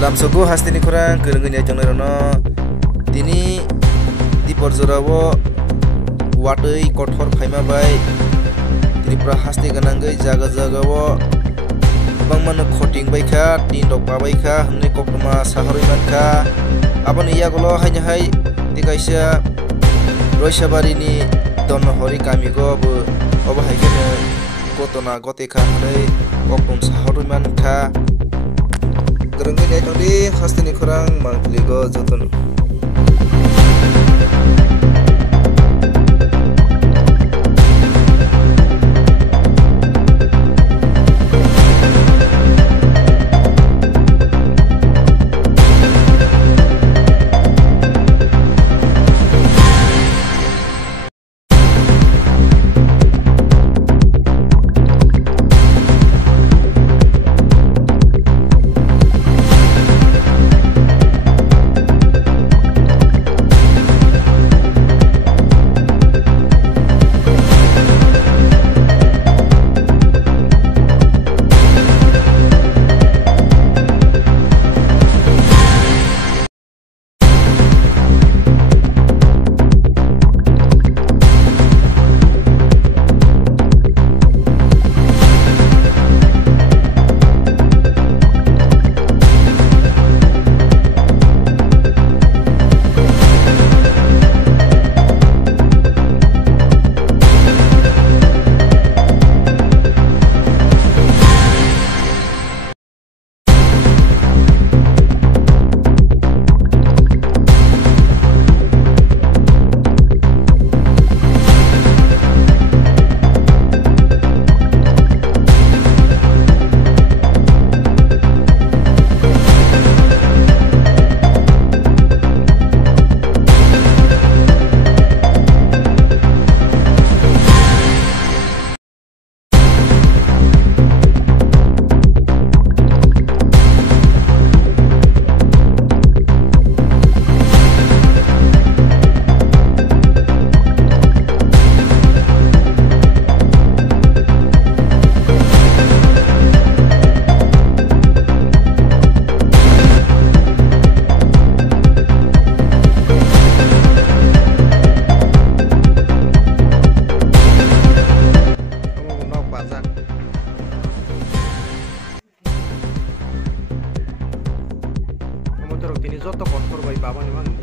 Lamsogo hastini kurang kerengnya janglerono tini di porjorawo watui kothor phaima bai tripura hasti gananggai jaga jagawo bangmano khoting baikha tin dokpa baikha hangni koktoma saharoi mankha aboni iyagolo haini hai tikaisa roisabarini donnohori kamigo bo obo haikene gotona gotekha hanai koktom saharoi mankha kerengnya jangdi hastini kurang mangkligo joton. Tini joto kotor bai baba ni mang